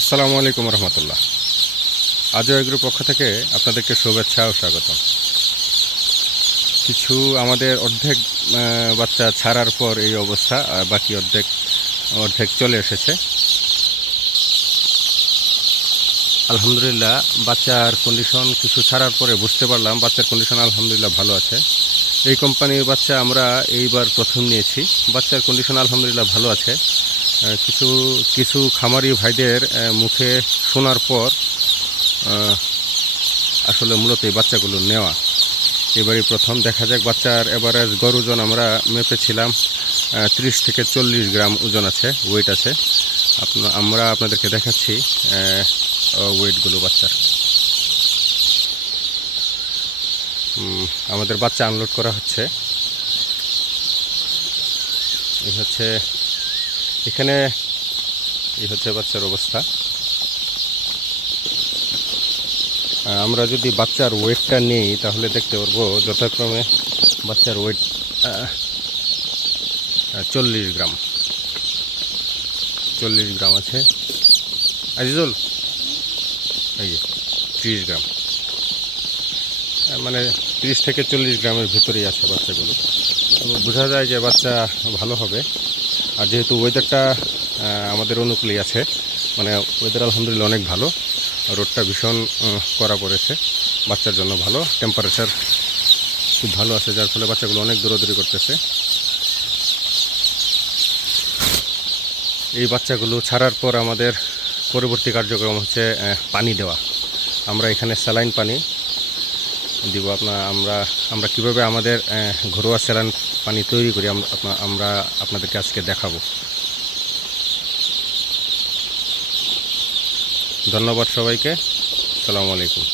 আসসালামু আলাইকুম রহমতুল্লাহ। আজও এগ্রোর পক্ষ থেকে আপনাদেরকে শুভেচ্ছা ও স্বাগতম। কিছু আমাদের অর্ধেক বাচ্চা ছাড়ার পর এই অবস্থা, আর বাকি অর্ধেক চলে এসেছে। আলহামদুলিল্লাহ, বাচ্চার কন্ডিশন কিছু ছাড়ার পরে বুঝতে পারলাম বাচ্চার কন্ডিশন আলহামদুলিল্লাহ ভালো আছে। এই কোম্পানির বাচ্চা আমরা এইবার প্রথম নিয়েছি। বাচ্চার কন্ডিশন আলহামদুলিল্লাহ ভালো আছে। কিছু কিছু খামারি ভাইদের মুখে শোনার পর আসলে মূলত এই বাচ্চাগুলো নেওয়া এবারই প্রথম। দেখা যাক, বাচ্চার এভারেজ গড় ওজন আমরা মেপেছিলাম 30 থেকে 40 গ্রাম ওজন আছে, ওয়েট আছে। আমরা আপনাদেরকে দেখাচ্ছি ওয়েটগুলো বাচ্চার। আমাদের বাচ্চা আনলোড করা হচ্ছে। এই হচ্ছে বাচ্চার অবস্থা। আমরা যদি বাচ্চার ওয়েটটা নিই তাহলে দেখতে পারবো যথাক্রমে বাচ্চার ওয়েট 40 গ্রাম আছে। আজিজুল, এই যে 30 গ্রাম, মানে 30 থেকে 40 গ্রামের ভেতরেই আছে বাচ্চাগুলো। বোঝা যায় যে বাচ্চা ভালো হবে। আর যেহেতু ওয়েদারটা আমাদের অনুকূলেই আছে, মানে ওয়েদার আলহামদুলিল্লাহ অনেক ভালো, রোদটা ভীষণ কড়া পড়েছে, বাচ্চার জন্য ভালো। টেম্পারেচার খুব ভালো আছে, যার ফলে বাচ্চাগুলো অনেক দৌড়াদৌড়ি করতেছে। এই বাচ্চাগুলো ছাড়ার পর আমাদের পরবর্তী কার্যক্রম হচ্ছে পানি দেওয়া। আমরা এখানে স্যালাইন পানি দিব। আমরা কীভাবে আমাদের ঘরোয়া স্যালাইন পানি তৈরি করি আমরা আপনাদেরকে আজকে দেখাবো। ধন্যবাদ সবাইকে। আসসালামু আলাইকুম।